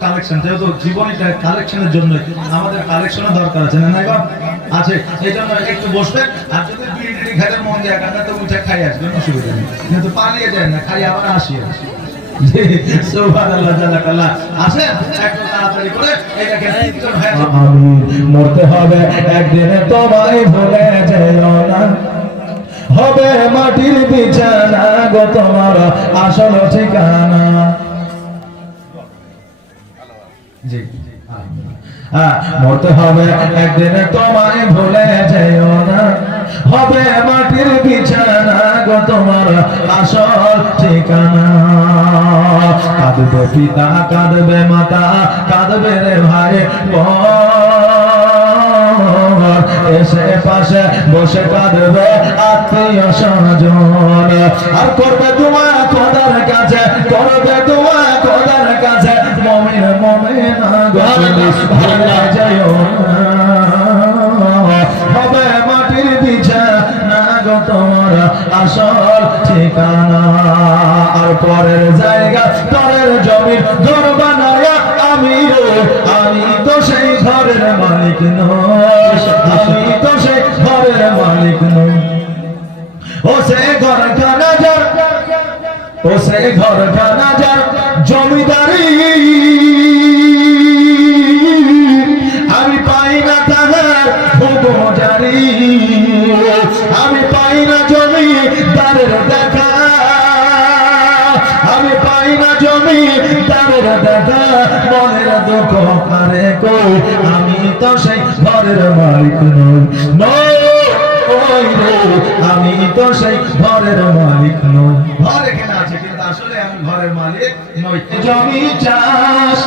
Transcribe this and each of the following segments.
Collection যেহেতু জীবনীটা কালেকশনের জন্য আমাদের কালেকশনের দরকার আছে না বাবা আছে এই জন্য একটু বসবে আর যদি বিড়ি খেতে মন দিয়ে একাটা তো উঠে খাই আসবেন অসুবিধা নেই কিন্তু পালিয়ে যায় না খাই আবার আসি মরতে হবে একদিনে তোমায় ভুলে যেও না হবে মাটির বিছানা গো তোমার আসল ঠিকানা জি মরতে হবে একদিনে তোমায় ভুলে যেও না হবে মাটির বিছানা গো তোমার আসল ঠিকানা কাঁদবে পিতা কাঁদবে মাতা কাঁদবে রে ভাই এসে পাশে বসে কাঁদবে আত্মীয় স্বজন আর করবে তোমার খোদার কাছে করবে তোমার খোদার কাছে মুমিন মুমিনা ভুলে যাও না হবে মাটির বিছানা গো তোমার আসল ঠিকানা আর পরের জায়গা পরের জমি ঘর বানায়া আমি তো সেই ঘরের মালিক নই আমি তো সেই ঘরের মালিক নই ও সে ঘর খানা যার ও সে ঘর খানা যার জমিদারি আমি পাই না তাহার হুকুমজারি আমি পাই না জমি তাদের দেখা আমি পাই না জমি তাদের দেখা মনের দুঃখ কারে কই আমি তো সেই ঘরের মালিক নই আমি তো সেই ঘরের মালিক নই ঘর এখানে আছে কিন্তু আসলে আমি ঘরের মালিক নই জমি চাষ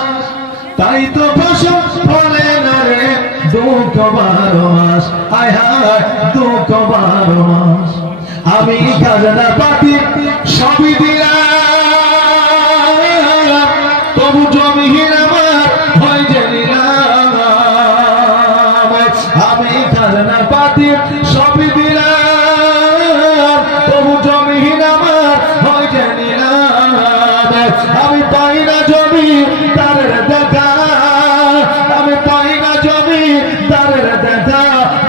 তাই তো ফসল ফলে না রে দুঃখ 12 মাস হায় হায় দুঃখ 12 মাস আমি খাজনা পাতি সবই দিলাম তবু জমিহীন আমার হয় জানিলাম আমি খাজনা পাতি সবই দিলাম তবু জমিহীন আমার হয় জানিলাম আমি পাই না জমি তাদের দেখা আমি পাই না জমি তাদের দেখা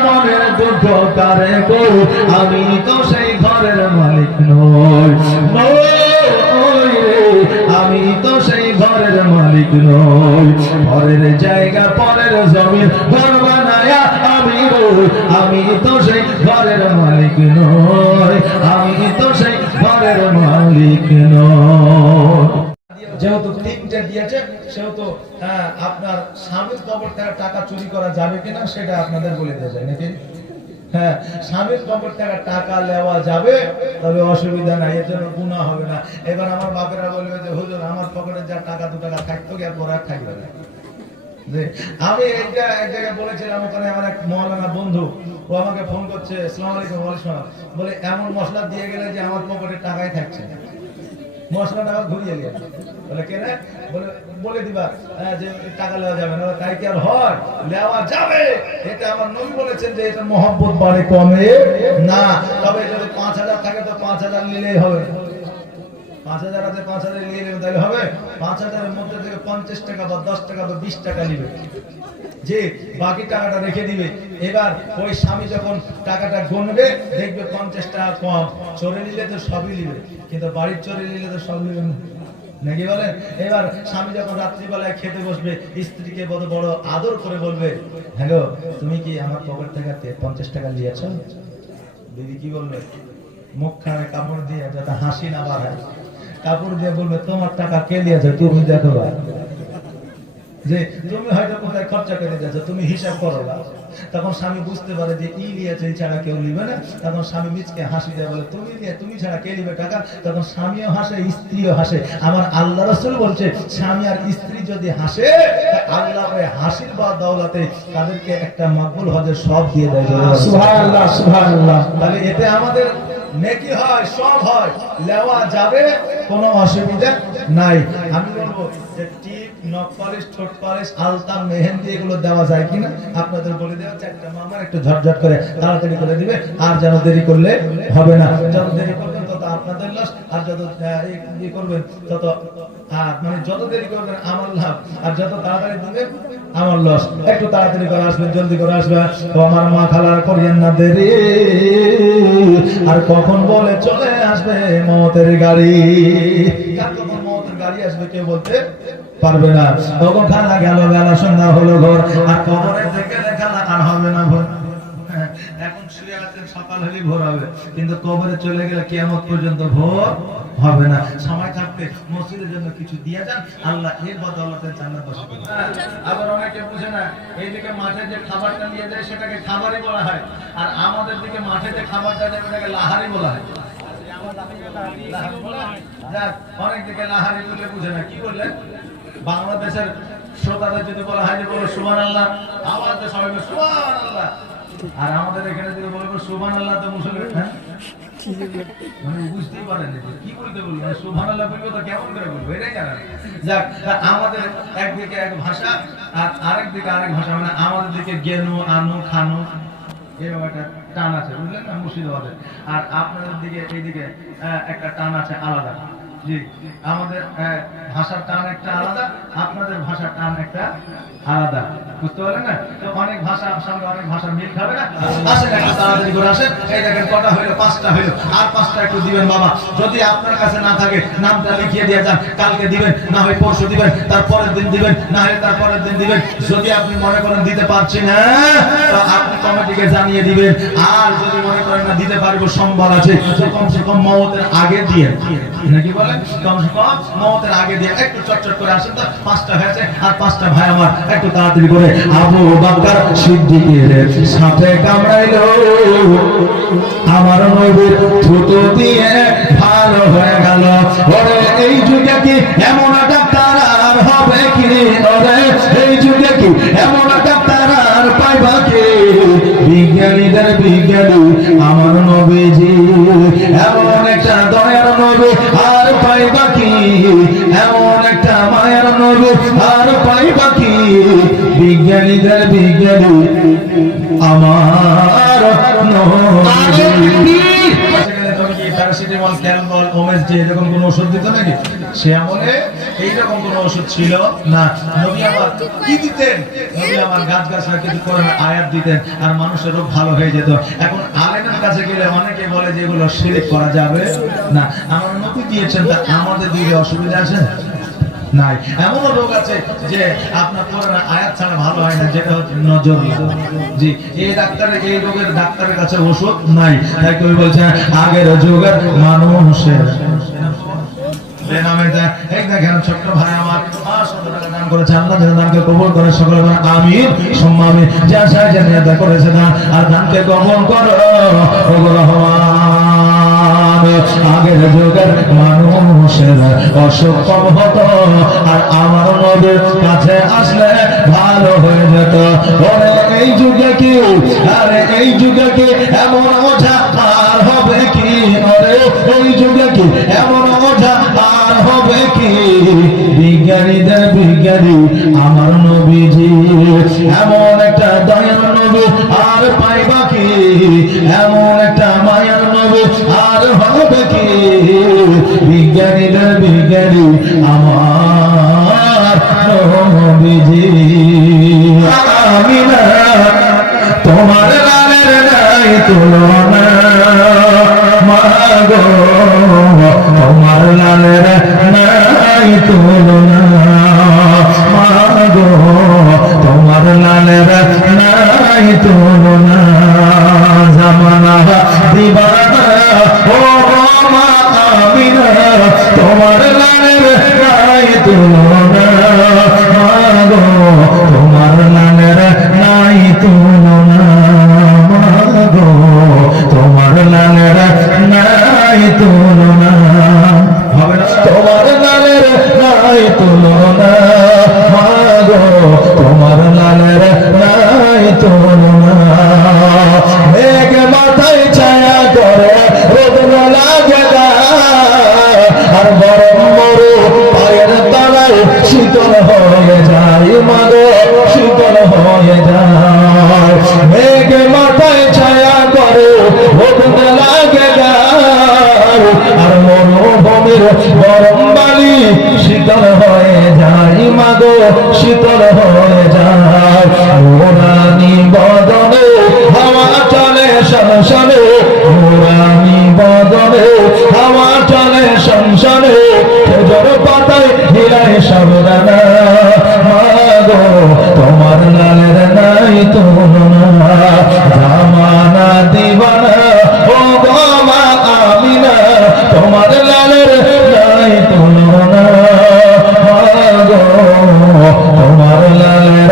মনের দুঃখ কারে গো আমি তো সেই ঘরের মালিক নই আমি তো সেই ঘরের মালিক নই পরের জায়গা পরের জমি ঘর বানায়া আমি তো সেই ঘরের মালিক নই আমি তো সেই ঘরের মালিক নই যেহেতু তিনটে দিয়েছে সেহেতু আপনার স্বামীর কবর থেকে টাকা চুরি করা যাবে কিনা সেটা আপনাদের বলে দেওয়া যায় নাকি হ্যাঁ স্বামীর কবর থেকে টাকা নেওয়া যাবে তবে অসুবিধা নাই এর জন্য গুনাহ হবে না এবার আমার বাপেরা বলবে যে হুজুর আমার পকেটে যা টাকা 2 টাকা থাকতো কি আর পরে আর থাকবে না আমি এক জায়গায় বলেছিলাম ওখানে আমার এক মওলানা বন্ধু ও আমাকে ফোন করছে আসসালামু আলাইকুম বলে এমন মশলা দিয়ে গেলে যে আমার পকেটে টাকাই থাকছে মশলা টাকা ঘুরিয়ে গেল বলে কেন বলে দিবা যে টাকা নেওয়া যাবে না তাই কি আর হয় নেওয়া যাবে এটা আমার নবী বলেছেন যে এটা মহব্বত বাড়ে কমে না তবে যদি 5000 থাকে তো 5000 নিলেই হবে 5000 আছে 5000 নিয়ে নেবে তাহলে হবে 5000 এর মধ্যে থেকে 50 টাকা বা 10 টাকা বা 20 টাকা নিবে যে বাকি টাকাটা রেখে দিবে এবার ওই স্বামী যখন টাকাটা গুনবে দেখবে 50 টাকা কম চোরে নিলে তো সবই নিবে কিন্তু বাড়ির চোরে নিলে তো সব নিবে না নাকি বলেন এবার স্বামী যখন রাত্রিবেলায় খেতে বসবে স্ত্রীকে বড় বড় আদর করে বলবে হ্যালো তুমি কি আমার পকেট থেকে 50 টাকা নিয়েছো দিদি কি বলবে মুখ খানে কাপড় দিয়ে যাতে হাসি না বাড়ায় কাপড় দিয়ে বলবে তোমার টাকা কে দিয়েছে তুমি দেখো যে তুমি হয়তো কোথায় খরচা করে দিয়েছো তুমি হিসাব করো না তখন স্বামী বুঝতে পারে যে ই নিয়েছে ছাড়া কেউ নিবে না তখন স্বামী মিচকে হাসি দেয় বলে তুমি ছাড়া কে নিবে টাকা তখন স্বামীও হাসে স্ত্রীও হাসে আমার আল্লাহ রাসূল বলছে স্বামী আর স্ত্রী যদি হাসে আল্লাহ ওই হাসির বা দৌলতে তাদেরকে একটা মকবুল হজের সব দিয়ে দেয় সুবহানাল্লাহ সুবহানাল্লাহ তাহলে এতে আমাদের নেকি হয় সব হয় নেওয়া যাবে কোনো অসুবিধা নাই আমি বলবো যে টিপ নখ পালিশ ঠোঁট পালিশ আলতা মেহেন্দি এগুলো দেওয়া যায় কিনা আপনাদের বলে দেওয়া চারটা মামার একটু ঝটঝট করে তাড়াতাড়ি করে দিবে আর যেন দেরি করলে হবে না যেন দেরি করলে তত আপনাদের লস, আর যত ই করবেন তত মানে যত দেরি করবেন আমার লাভ, আর যত তাড়াতাড়ি দিবেন আমার লস। একটু তাড়াতাড়ি করে আসবেন, জলদি করে আসবেন। তো আমার মা খালার করিয়েন না দেরি, আর কখন বলে চলে আসবে মমতের গাড়ি। কার কখন মমতের গাড়ি আসবে কেউ বলতে পারবে না। তখন খালা গেল, বেলা সন্ধ্যা হলো ঘর, আর কবরে থেকে খালা আর হবে না ভোর। এখন শুয়ে আছেন, সকাল হলে ভোর হবে, কিন্তু কবরে চলে গেলে কিয়ামত পর্যন্ত ভোর হবে না। সময় থাকতে মসজিদের জন্য কিছু দিয়ে যান, আল্লাহ এর বদৌলতে জান্নাত বাসী করবে। আবার অনেকে বুঝে না, এইদিকে মাঠে যে খাবারটা নিয়ে যায় সেটাকে খাবারই বলা হয়, আর আমাদের দিকে মাঠে যে খাবারটা দেয় ওটাকে লাহারি বলা হয়। অনেক দিকে লাহারি বলে বুঝে না। কি বললেন? বাংলাদেশের শ্রোতাদের যদি বলা হয় যে বলো সুবহানাল্লাহ, আওয়াজে সবাই বলে সুবহানাল্লাহ, আর আমাদের এখানে যদি বলবো সুবহানাল্লাহ তো মুসলমান মানে বুঝতেই পারেন কি বলতে বলবো, মানে সুবহানাল্লাহ বলবো তো কেমন করে বলবো এটাই জানেন। যাক, আমাদের একদিকে এক ভাষা আর আরেক দিকে আরেক ভাষা, মানে আমাদের দিকে গেনু, আনু, খানু এরকম একটা টান আছে, বুঝলেন না, মুর্শিদাবাদের। আর আপনাদের দিকে এইদিকে একটা টান আছে আলাদা। জি, আমাদের ভাষার টান একটা আলাদা, আপনাদের ভাষার টান একটা আলাদা, বুঝতে পারলেন না? তো অনেক ভাষার সঙ্গে অনেক ভাষার মিল খাবে না। আসেন একটু তাড়াতাড়ি করে আসেন। এই দেখেন কটা হইলো, 5টা হইলো, আর 5টা একটু দিবেন বাবা। যদি আপনার কাছে না থাকে নামটা লিখিয়ে দিয়ে যান, কালকে দিবেন, না হয় পরশু দিবেন, তারপরের দিন দিবেন, না হয় তারপরের দিন দিবেন। যদি আপনি মনে করেন দিতে পারছি না, তো আপনি কমিটিকে জানিয়ে দিবেন। আর যদি মনে করেন না দিতে পারবো, সম্বল আছে, তো কমসে কম মওতের আগে দিয়ে, নাকি বলেন, কমসে কম মওতের আগে দিয়ে একটু চটচট করে আসেন। তো 5টা হয়েছে, আর 5টা ভাই আমার একটু তাড়াতাড়ি করে। আবু বকর সিদ্দিকের সাথে কামড়াইলো, আমার নবীর থুতু দিয়ে ভালো হয়ে গেল। ওরে এই যুগে কি এমন ডাক্তার আর হবে কি? ওরে এই যুগে কি এমন ডাক্তার আর পাইবা কি? বিজ্ঞানীদের বিজ্ঞানী আমার নবীজি, এমন একটা দয়ার নবী আর পাইবা কি? এমন একটা মায়ের নবী আর পাইবা কি? বিজ্ঞানীদের বিজ্ঞানী আমার নবী। প্যারাসিটামল, ক্যালমল, ওমেসডি এরকম কোন ওষুধ দিত নাকি? সে আমলে এইরকম কোন ওষুধ ছিল না। নবী আমার কি দিতেন? নবী আমার গাছ গাছরা কিছু কোরআন আয়াত দিতেন, আর মানুষের রোগ ভালো হয়ে যেত। এখন আলেমের কাছে গেলে অনেকে বলে যে এগুলো শিরক করা যাবে না। আমার নবী দিয়েছেন, তা আমাদের দিলে অসুবিধা আছে নাই। এমন রোগ আছে যে আপনার কোরআন আয়াত ছাড়া ভালো হয় না, যেটা হচ্ছে নজর। জি, এই ডাক্তারের, এই রোগের ডাক্তারের কাছে ওষুধ নাই। তাই কবি বলছেন আগের যুগের মানুষের ছোট্ট ভাই আমার 500 টাকা দান করেছে। আল্লাহ যেন দানকে কবুল করে, সকলে আমিন সুম্মা আমিন। যে আশায় যে নিয়ত করেছে না, আর দানকে কবুল করো ও রহমান। আগের যুগের মানুষের অসুখ কম হতো, আর আমার নবীর কাছে আসলে ভালো হয়ে যেত। ওরে এই যুগে কি, আরে এই যুগে কি এমন ওঝা আর হবে কি? ওরে এই যুগে কি এমন ওঝা আর হবে কি? বিজ্ঞানীদের বিজ্ঞানী আমার নবীজি, এমন একটা দয়ার নবী আর পাইবা কি? এমন একটা মায়ার নবী আর হবে কি? বিজ্ঞানীদের বিজ্ঞানী আমার নবীজি। আমিনা তোমার লালের নাই তুলনা, মাগো তোমার লালের নাই তুলনা, মাগো তোমার লালের নাই তুলনা। জামানা দিবানা ও মা আমিনা, তোমার লালের নাই তুলনা, মাগো তোমার লালের নাই তুলনা, মাগো তোমার লালের নাই তুলনা। হবে না? তোমার লালের নাই তুলনা, মাগো তোমার লালের নাই তুলনা। এক মাথায় ছায়া করে রোদ লাগে না, আর বরং মরু পায়ের তলায় শীতল হয়ে যায়, মাগো শীতল হয়ে যায়। মেঘ মাথায় ছায়া করে রোদ লাগে না, গরম বালি শীতল হয়ে যায় মাগো শীতল হয়ে যায় নুরানি বদনে হাওয়া চলে সংসারে নুরানি বদনে হাওয়া চলে সংসারে খেজুর পাতায় হিলায় সাবধানা মাগো তোমার লালের নাই তুলনা জামানা দিবানা ও বাবা আমিনা তোমার লালের নাই তুলনা মাগো তোমার লালের